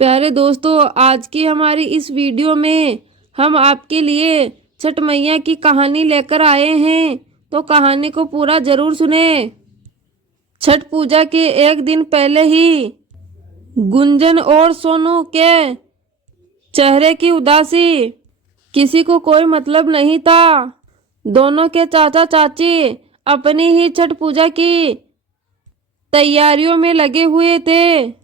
प्यारे दोस्तों, आज की हमारी इस वीडियो में हम आपके लिए छठ मैया की कहानी लेकर आए हैं। तो कहानी को पूरा जरूर सुने। छठ पूजा के एक दिन पहले ही गुंजन और सोनू के चेहरे की उदासी किसी को कोई मतलब नहीं था। दोनों के चाचा चाची अपनी ही छठ पूजा की तैयारियों में लगे हुए थे।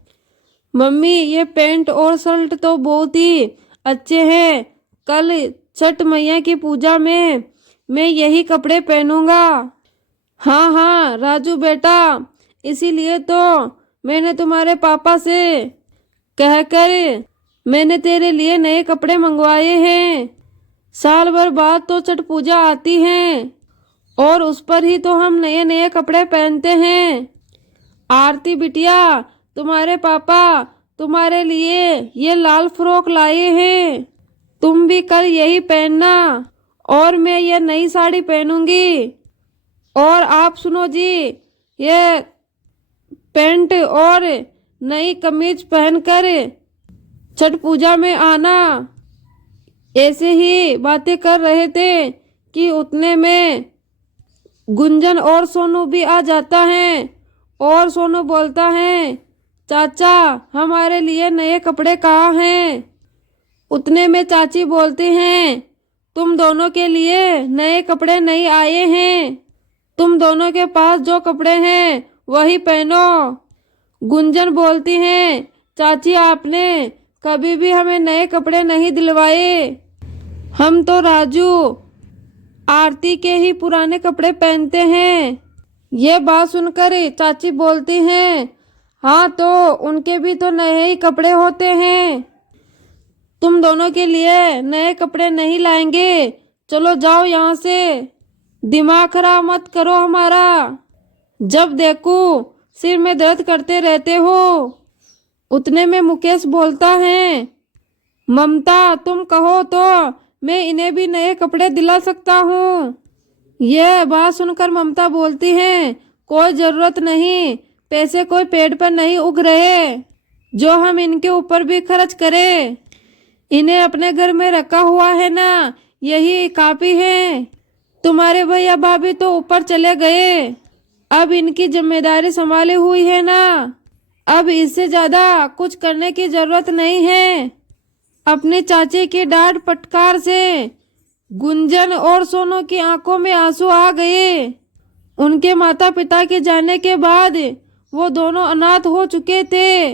मम्मी, ये पैंट और शर्ट तो बहुत ही अच्छे हैं। कल छठ मैया की पूजा में मैं यही कपड़े पहनूंगा। हाँ हाँ राजू बेटा, इसीलिए तो मैंने तुम्हारे पापा से कहकर मैंने तेरे लिए नए कपड़े मंगवाए हैं। साल भर बाद तो छठ पूजा आती है और उस पर ही तो हम नए नए कपड़े पहनते हैं। आरती बिटिया, तुम्हारे पापा तुम्हारे लिए ये लाल फ्रॉक लाए हैं। तुम भी कल यही पहनना और मैं ये नई साड़ी पहनूंगी। और आप सुनो जी, ये पैंट और नई कमीज पहनकर छठ पूजा में आना। ऐसे ही बातें कर रहे थे कि उतने में गुंजन और सोनू भी आ जाता है और सोनू बोलता है, चाचा हमारे लिए नए कपड़े कहाँ हैं। उतने में चाची बोलती हैं, तुम दोनों के लिए नए कपड़े नहीं आए हैं। तुम दोनों के पास जो कपड़े हैं वही पहनो। गुंजन बोलती हैं, चाची आपने कभी भी हमें नए कपड़े नहीं दिलवाए। हम तो राजू आरती के ही पुराने कपड़े पहनते हैं। ये बात सुनकर चाची बोलती हैं, हाँ तो उनके भी तो नए ही कपड़े होते हैं। तुम दोनों के लिए नए कपड़े नहीं लाएंगे, चलो जाओ यहाँ से। दिमाग खराब मत करो हमारा, जब देखो सिर में दर्द करते रहते हो। उतने में मुकेश बोलता है, ममता तुम कहो तो मैं इन्हें भी नए कपड़े दिला सकता हूँ। यह बात सुनकर ममता बोलती है, कोई जरूरत नहीं, पैसे कोई पेड़ पर नहीं उग रहे जो हम इनके ऊपर भी खर्च करें। इन्हें अपने घर में रखा हुआ है ना, यही काफी है। तुम्हारे भैया भाभी तो ऊपर चले गए, अब इनकी जिम्मेदारी संभाली हुई है ना, अब इससे ज्यादा कुछ करने की जरूरत नहीं है। अपनी चाची की डांट फटकार से गुंजन और सोनू की आंखों में आंसू आ गए। उनके माता पिता के जाने के बाद वो दोनों अनाथ हो चुके थे।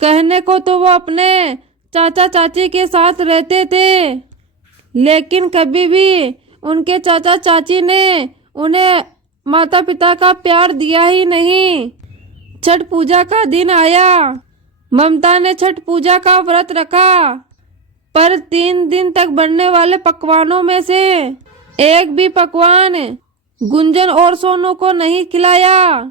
कहने को तो वो अपने चाचा चाची के साथ रहते थे, लेकिन कभी भी उनके चाचा चाची ने उन्हें माता पिता का प्यार दिया ही नहीं। छठ पूजा का दिन आया। ममता ने छठ पूजा का व्रत रखा, पर 3 दिन तक बनने वाले पकवानों में से एक भी पकवान गुंजन और सोनू को नहीं खिलाया।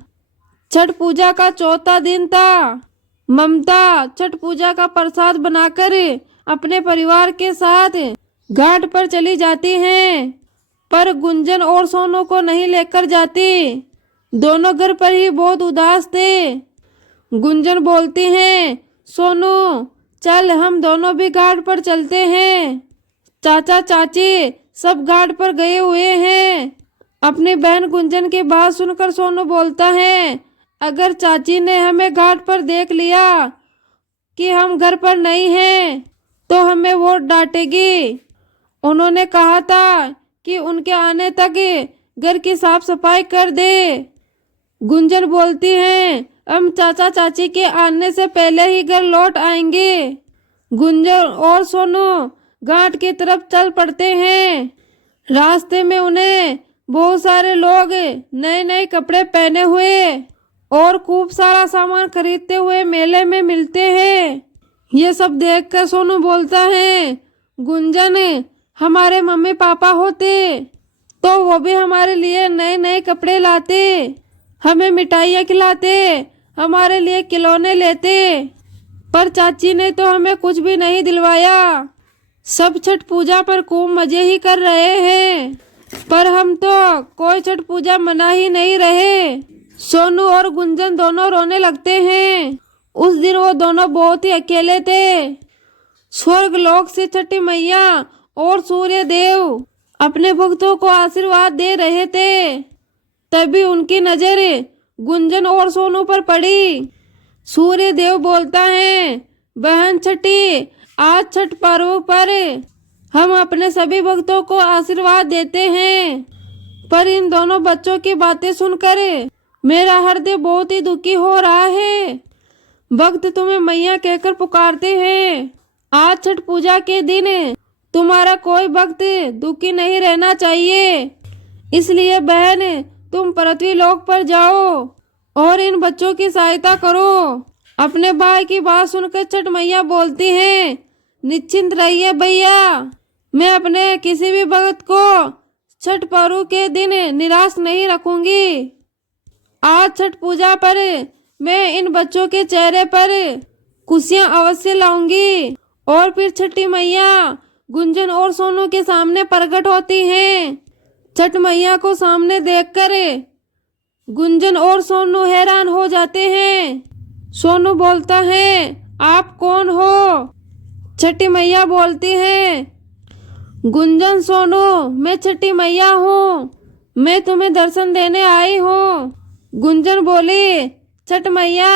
छठ पूजा का चौथा दिन था। ममता छठ पूजा का प्रसाद बनाकर अपने परिवार के साथ घाट पर चली जाती हैं, पर गुंजन और सोनू को नहीं लेकर जाती। दोनों घर पर ही बहुत उदास थे। गुंजन बोलती हैं, सोनू चल हम दोनों भी घाट पर चलते हैं। चाचा चाची सब घाट पर गए हुए हैं। अपनी बहन गुंजन की बात सुनकर सोनू बोलता है, अगर चाची ने हमें घाट पर देख लिया कि हम घर पर नहीं हैं तो हमें वो डांटेगी। उन्होंने कहा था कि उनके आने तक घर की साफ सफाई कर दे। गुंजन बोलती है, हम चाचा चाची के आने से पहले ही घर लौट आएंगे। गुंजन और सोनू घाट की तरफ चल पड़ते हैं। रास्ते में उन्हें बहुत सारे लोग नए नए कपड़े पहने हुए और खूब सारा सामान खरीदते हुए मेले में मिलते हैं। ये सब देखकर सोनू बोलता है, गुंजन हमारे मम्मी पापा होते तो वो भी हमारे लिए नए नए कपड़े लाते, हमें मिठाइयाँ खिलाते, हमारे लिए खिलौने लेते, पर चाची ने तो हमें कुछ भी नहीं दिलवाया। सब छठ पूजा पर खूब मजे ही कर रहे हैं, पर हम तो कोई छठ पूजा मना ही नहीं रहे। सोनू और गुंजन दोनों रोने लगते हैं। उस दिन वो दोनों बहुत ही अकेले थे। स्वर्ग लोक से छठी मैया और सूर्य देव अपने भक्तों को आशीर्वाद दे रहे थे। तभी उनकी नजर गुंजन और सोनू पर पड़ी। सूर्य देव बोलता है, बहन छठी, आज छठ पर्व पर हम अपने सभी भक्तों को आशीर्वाद देते हैं। पर इन दोनों बच्चों की बातें सुनकर मेरा हृदय बहुत ही दुखी हो रहा है। भक्त तुम्हें मैया कहकर पुकारते हैं। आज छठ पूजा के दिन तुम्हारा कोई भक्त दुखी नहीं रहना चाहिए। इसलिए बहन, तुम पृथ्वी लोक पर जाओ और इन बच्चों की सहायता करो। अपने भाई की बात सुनकर छठ मैया बोलती है, निश्चिंत रहिए भैया, मैं अपने किसी भी भक्त को छठ पर्व के दिन निराश नहीं रखूंगी। आज छठ पूजा पर मैं इन बच्चों के चेहरे पर खुशियां अवश्य लाऊंगी। और फिर छठी मैया गुंजन और सोनू के सामने प्रकट होती हैं। छठ मैया को सामने देखकर गुंजन और सोनू हैरान हो जाते हैं। सोनू बोलता है, आप कौन हो? छठी मैया बोलती है, गुंजन सोनू, मैं छठी मैया हूँ, मैं तुम्हें दर्शन देने आई हूँ। गुंजन बोली, छठ मैया,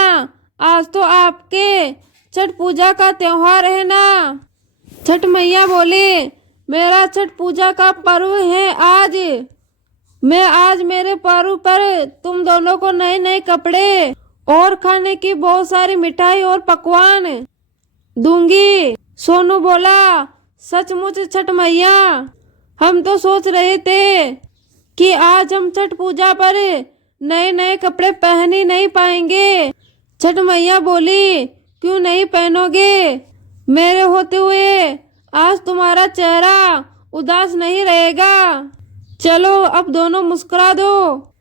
आज तो आपके छठ पूजा का त्योहार है ना? छठ मैया बोली, मेरा छठ पूजा का पर्व है आज। मैं आज मेरे पर्व पर तुम दोनों को नए नए कपड़े और खाने की बहुत सारी मिठाई और पकवान दूंगी। सोनू बोला, सचमुच छठ मैया, हम तो सोच रहे थे कि आज हम छठ पूजा पर नए नए कपड़े पहन ही नहीं पाएंगे। छठ मैया बोली, क्यों नहीं पहनोगे? मेरे होते हुए आज तुम्हारा चेहरा उदास नहीं रहेगा। चलो अब दोनों मुस्कुरा दो।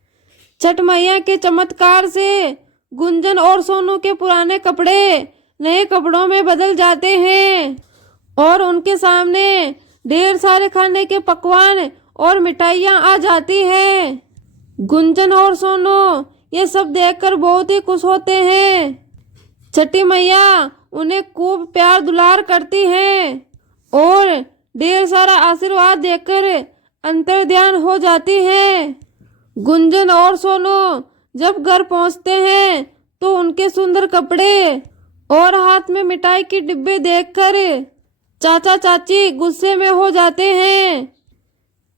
छठ मैया के चमत्कार से गुंजन और सोनू के पुराने कपड़े नए कपड़ों में बदल जाते हैं और उनके सामने ढेर सारे खाने के पकवान और मिठाइयाँ आ जाती हैं। गुंजन और सोनू ये सब देखकर बहुत ही खुश होते हैं। छठी मैया उन्हें खूब प्यार दुलार करती हैं और ढेर सारा आशीर्वाद देकर अंतर्ध्यान हो जाती है। गुंजन और सोनू जब घर पहुंचते हैं तो उनके सुंदर कपड़े और हाथ में मिठाई की डिब्बे देखकर चाचा चाची गुस्से में हो जाते हैं।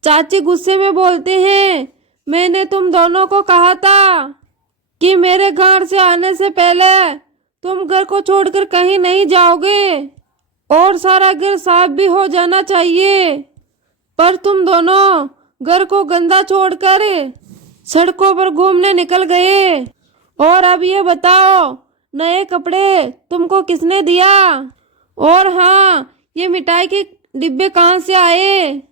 चाची गुस्से में बोलते हैं, मैंने तुम दोनों को कहा था कि मेरे घर से आने से पहले तुम घर को छोड़कर कहीं नहीं जाओगे और सारा घर साफ भी हो जाना चाहिए, पर तुम दोनों घर को गंदा छोड़कर सड़कों पर घूमने निकल गए। और अब ये बताओ, नए कपड़े तुमको किसने दिया? और हाँ, ये मिठाई के डिब्बे कहाँ से आए?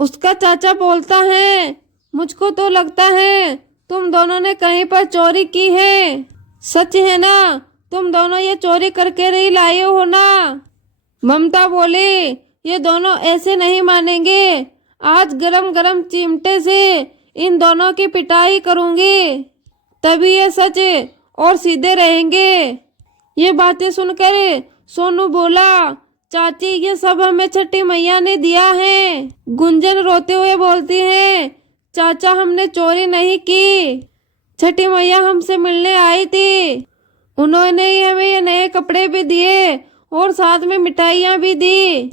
उसका चाचा बोलता है, मुझको तो लगता है तुम दोनों ने कहीं पर चोरी की है। सच है ना? तुम दोनों ये चोरी करके नहीं लाए हो ना? ममता बोली, ये दोनों ऐसे नहीं मानेंगे। आज गरम गरम चिमटे से इन दोनों की पिटाई करूंगी, तभी ये सच और सीधे रहेंगे। ये बातें सुनकर सोनू बोला, चाची ये सब हमें छठी मैया ने दिया है। गुंजन रोते हुए बोलती है, चाचा हमने चोरी नहीं की, छठी मैया हमसे मिलने आई थी, उन्होंने ही हमें ये नए कपड़े भी दिए और साथ में मिठाइयाँ भी दी।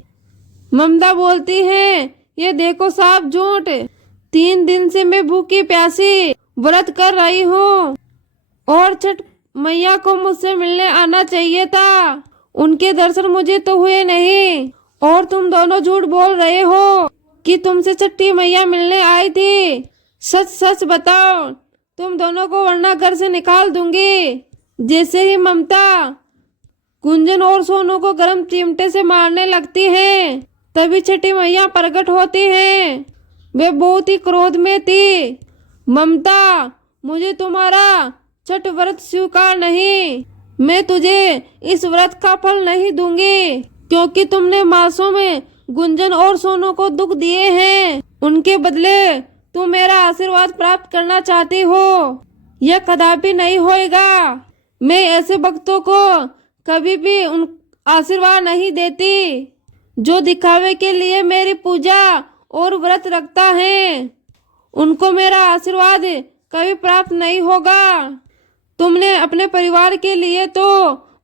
ममता बोलती है, ये देखो साफ झूठ, 3 दिन से मैं भूखी प्यासी व्रत कर रही हूँ और छठ मैया को मुझसे मिलने आना चाहिए था, उनके दर्शन मुझे तो हुए नहीं। और तुम दोनों झूठ बोल रहे हो कि तुमसे छठी मैया मिलने आई थी। सच सच बताओ तुम दोनों को, वरना घर से निकाल दूंगी। जैसे ही ममता गुंजन और सोनू को गर्म चिमटे से मारने लगती है, तभी छठी मैया प्रकट होती हैं। वे बहुत ही क्रोध में थी। ममता, मुझे तुम्हारा छठ व्रत स्वीकार नहीं, मैं तुझे इस व्रत का फल नहीं दूंगी, क्योंकि तुमने मासूम गुंजन और सोनू को दुख दिए हैं। उनके बदले तुम मेरा आशीर्वाद प्राप्त करना चाहती हो, यह कदापि नहीं होएगा। मैं ऐसे भक्तों को कभी भी उन आशीर्वाद नहीं देती जो दिखावे के लिए मेरी पूजा और व्रत रखता है। उनको मेरा आशीर्वाद कभी प्राप्त नहीं होगा। तुमने अपने परिवार के लिए तो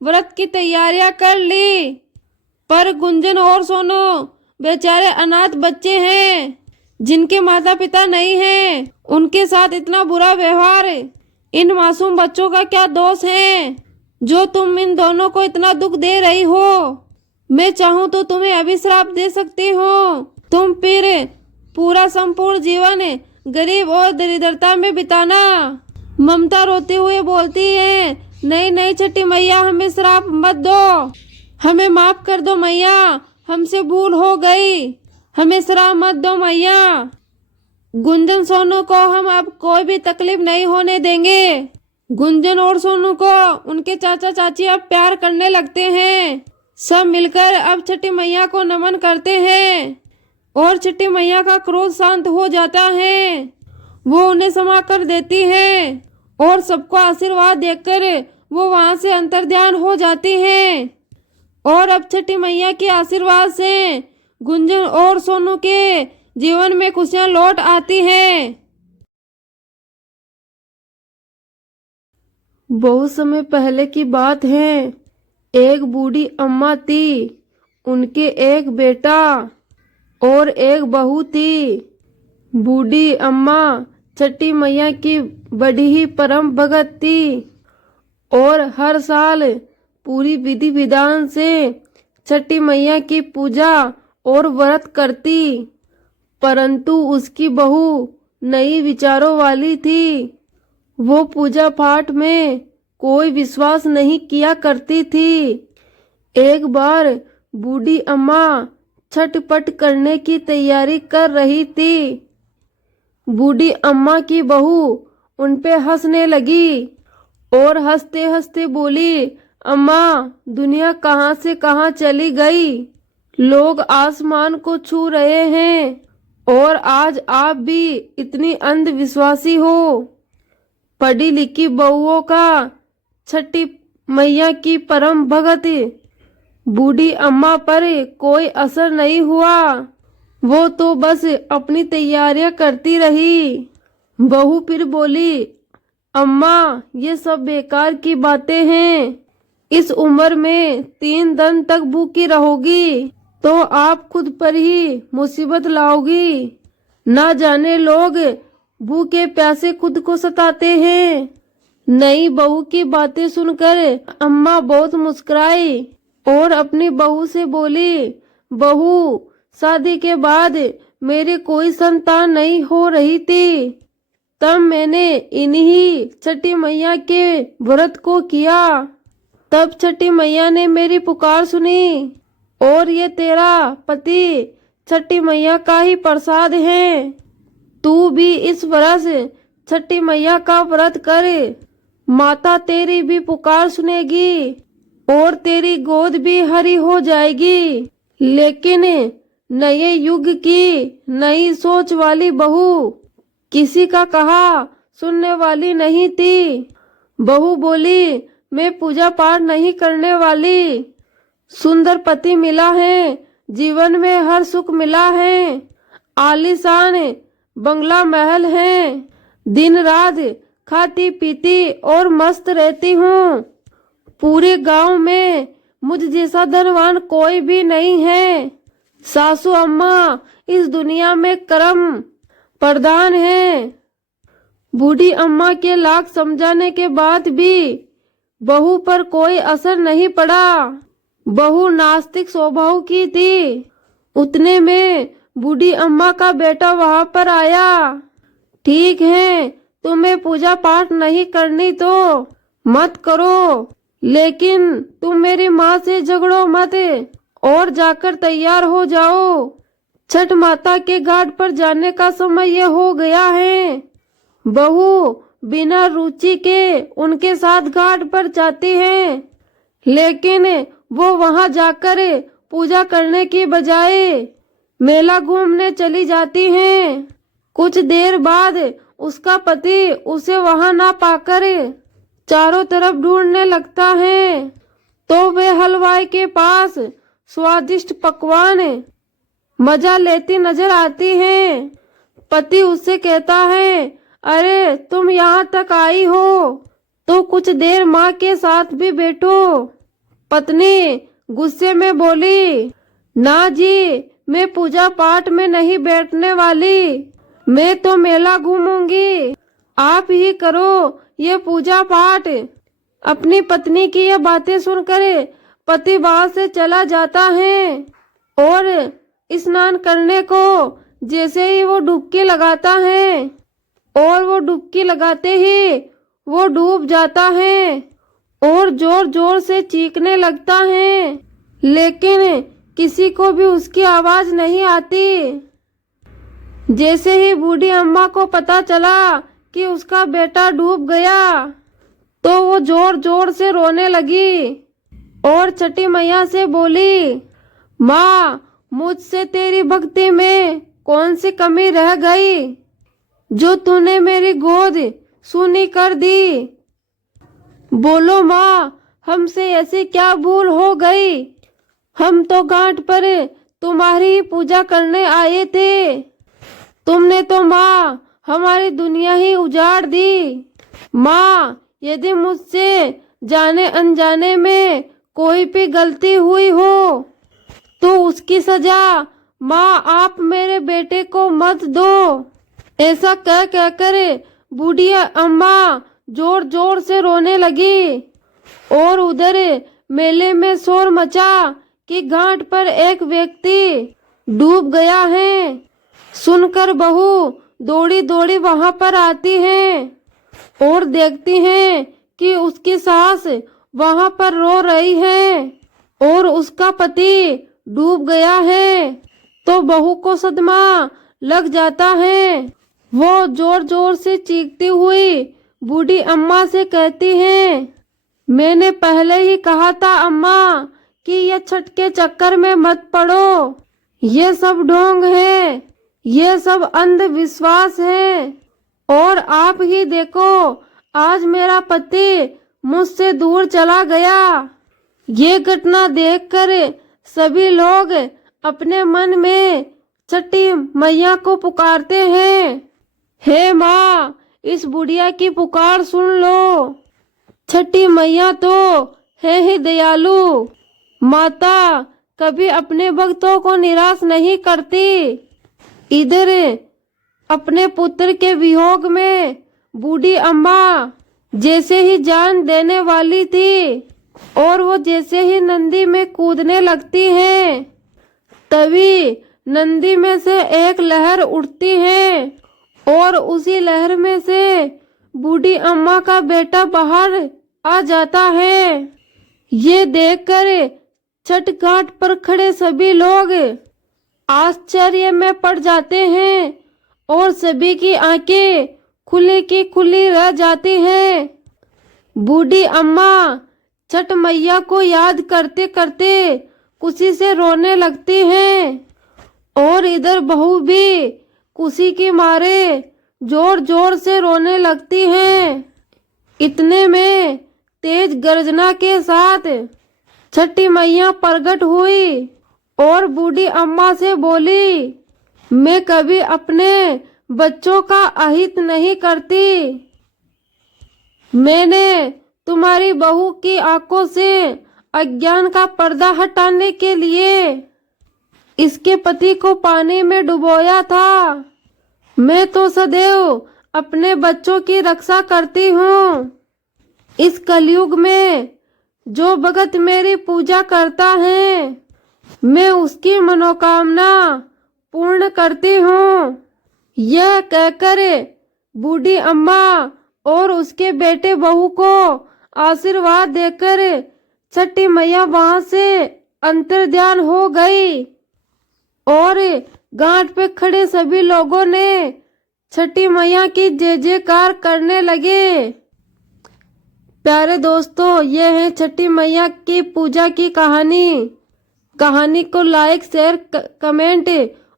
व्रत की तैयारियां कर ली, पर गुंजन और सोनू बेचारे अनाथ बच्चे हैं जिनके माता पिता नहीं हैं। उनके साथ इतना बुरा व्यवहार, इन मासूम बच्चों का क्या दोष है जो तुम इन दोनों को इतना दुख दे रही हो? मैं चाहूँ तो तुम्हें अभिश्राप दे सकती हूँ। तुम फिर पूरा संपूर्ण जीवन गरीब और दरिद्रता में बिताना। ममता रोते हुए बोलती है, नहीं नहीं छठी मैया, हमें श्राप मत दो, हमें माफ कर दो मैया, हमसे भूल हो गई, हमें श्राप मत दो मैया। गुंजन सोनू को हम अब कोई भी तकलीफ नहीं होने देंगे। गुंजन और सोनू को उनके चाचा चाची अब प्यार करने लगते हैं। सब मिलकर अब छठी मैया को नमन करते हैं और छठी मैया का क्रोध शांत हो जाता है। वो उन्हें क्षमा कर देती है और सबको आशीर्वाद देकर वो वहां से अंतर्ध्यान हो जाती है। और अब छठी मैया के आशीर्वाद से गुंजन और सोनू के जीवन में खुशियां लौट आती हैं। बहुत समय पहले की बात है। एक बूढ़ी अम्मा थी, उनके एक बेटा और एक बहू थी। बूढ़ी अम्मा छठी मैया की बड़ी ही परम भगत थी और हर साल पूरी विधि विधान से छठी मैया की पूजा और व्रत करती। परंतु उसकी बहू नई विचारों वाली थी। वो पूजा पाठ में कोई विश्वास नहीं किया करती थी। एक बार बूढ़ी अम्मा छठ पट करने की तैयारी कर रही थी। बूढ़ी अम्मा की बहू उन पे हंसने लगी और हंसते हंसते बोली, अम्मा, दुनिया कहाँ से कहाँ चली गई। लोग आसमान को छू रहे हैं और आज आप भी इतनी अंधविश्वासी हो। पढ़ी लिखी बहुओं का छठी मैया की परम भगत बूढ़ी अम्मा पर कोई असर नहीं हुआ। वो तो बस अपनी तैयारियां करती रही। बहू फिर बोली, अम्मा, ये सब बेकार की बातें हैं। इस उम्र में 3 दिन तक भूखी रहोगी तो आप खुद पर ही मुसीबत लाओगी। ना जाने लोग भूखे प्यासे खुद को सताते हैं। नई बहू की बातें सुनकर अम्मा बहुत मुस्कुराई और अपनी बहू से बोली, बहू, शादी के बाद मेरी कोई संतान नहीं हो रही थी, तब मैंने इन्हीं छठी मैया के व्रत को किया। तब छठी मैया ने मेरी पुकार सुनी और ये तेरा पति छठी मैया का ही प्रसाद है। तू भी इस वर्ष छठी मैया का व्रत कर, माता तेरी भी पुकार सुनेगी और तेरी गोद भी हरी हो जाएगी। लेकिन नए युग की नई सोच वाली बहू किसी का कहा सुनने वाली नहीं थी। बहू बोली, मैं पूजा पाठ नहीं करने वाली। सुंदर पति मिला है, जीवन में हर सुख मिला है, आलीशान बंगला महल है, दिन रात खाती पीती और मस्त रहती हूँ। पूरे गांव में मुझ जैसा धनवान कोई भी नहीं है। सासू अम्मा इस दुनिया में कर्म प्रधान है। बूढ़ी अम्मा के लाख समझाने के बाद भी बहू पर कोई असर नहीं पड़ा। बहू नास्तिक स्वभाव की थी। उतने में बूढ़ी अम्मा का बेटा वहां पर आया। ठीक है, तुम्हें पूजा पाठ नहीं करनी तो मत करो, लेकिन तुम मेरी माँ से झगड़ो मत और जाकर तैयार हो जाओ। छठ माता के घाट पर जाने का समय ये हो गया है। बहू बिना रुचि के उनके साथ घाट पर जाती है, लेकिन वो वहां जाकर पूजा करने की बजाय मेला घूमने चली जाती हैं। कुछ देर बाद उसका पति उसे वहां ना पाकर चारों तरफ ढूंढने लगता है तो वे हलवाई के पास स्वादिष्ट पकवान मजा लेती नजर आती है। पति उससे कहता है, अरे तुम यहाँ तक आई हो तो कुछ देर माँ के साथ भी बैठो। पत्नी गुस्से में बोली, ना जी, मैं पूजा पाठ में नहीं बैठने वाली, मैं तो मेला घूमूंगी, आप ही करो ये पूजा पाठ। अपनी पत्नी की ये बातें सुनकर पति वहां से चला जाता है और स्नान करने को जैसे ही वो डुबकी लगाता है और वो डुबकी लगाते ही वो डूब जाता है और जोर जोर से चीखने लगता है, लेकिन किसी को भी उसकी आवाज नहीं आती। जैसे ही बूढ़ी अम्मा को पता चला कि उसका बेटा डूब गया तो वो जोर जोर से रोने लगी और छठी मैया से बोली, माँ, मुझसे तेरी भक्ति में कौन सी कमी रह गई जो तूने मेरी गोद सूनी कर दी। बोलो माँ, हमसे ऐसी क्या भूल हो गई, हम तो घाट पर तुम्हारी ही पूजा करने आए थे, तुमने तो माँ हमारी दुनिया ही उजाड़ दी। माँ, यदि मुझसे जाने अनजाने में कोई भी गलती हुई हो तो उसकी सजा माँ आप मेरे बेटे को मत दो। ऐसा कह कहकर बूढ़ी अम्मा जोर जोर से रोने लगी और उधर मेले में शोर मचा कि घाट पर एक व्यक्ति डूब गया है। सुनकर बहू दौड़ी दौड़ी वहां पर आती है और देखती है कि उसकी सास वहां पर रो रही है और उसका पति डूब गया है। तो बहू को सदमा लग जाता है। वो जोर जोर से चीखती हुई बूढ़ी अम्मा से कहती है, मैंने पहले ही कहा था अम्मा कि ये छठ के चक्कर में मत पड़ो, ये सब ढोंग है, ये सब अंधविश्वास है। और आप ही देखो, आज मेरा पति मुझसे दूर चला गया। ये घटना देखकर सभी लोग अपने मन में छठी मैया को पुकारते हैं, हे माँ, इस बुढ़िया की पुकार सुन लो। छठी मैया तो है ही दयालु माता, कभी अपने भक्तों को निराश नहीं करती। इधर अपने पुत्र के वियोग में बूढ़ी अम्मा जैसे ही जान देने वाली थी और वो जैसे ही नंदी में कूदने लगती है, तभी नंदी में से एक लहर उठती है और उसी लहर में से बूढ़ी अम्मा का बेटा बाहर आ जाता है। ये देखकर छठ घाट पर खड़े सभी लोग आश्चर्य में पड़ जाते हैं और सभी की आंखें खुली की खुली रह जाती हैं। बूढ़ी अम्मा छठ मैया को याद करते करते खुशी से रोने लगती हैं और इधर बहू भी खुशी के मारे जोर जोर से रोने लगती हैं। इतने में तेज गर्जना के साथ छठी मैया प्रकट हुई और बूढ़ी अम्मा से बोली, मैं कभी अपने बच्चों का अहित नहीं करती। मैंने तुम्हारी बहू की आंखों से अज्ञान का पर्दा हटाने के लिए इसके पति को पानी में डुबोया था। मैं तो सदैव अपने बच्चों की रक्षा करती हूँ। इस कलयुग में जो भगत मेरी पूजा करता है, मैं उसकी मनोकामना पूर्ण करती हूँ। यह कहकर बूढ़ी अम्मा और उसके बेटे बहू को आशीर्वाद देकर छठी मैया वहां से अंतर्ध्यान हो गई और घाट पे खड़े सभी लोगों ने छठी मैया की जय जयकार करने लगे। प्यारे दोस्तों, ये है छठी मैया की पूजा की कहानी। कहानी को लाइक, शेयर, कमेंट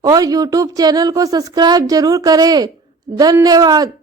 और यूट्यूब चैनल को सब्सक्राइब जरूर करें। धन्यवाद।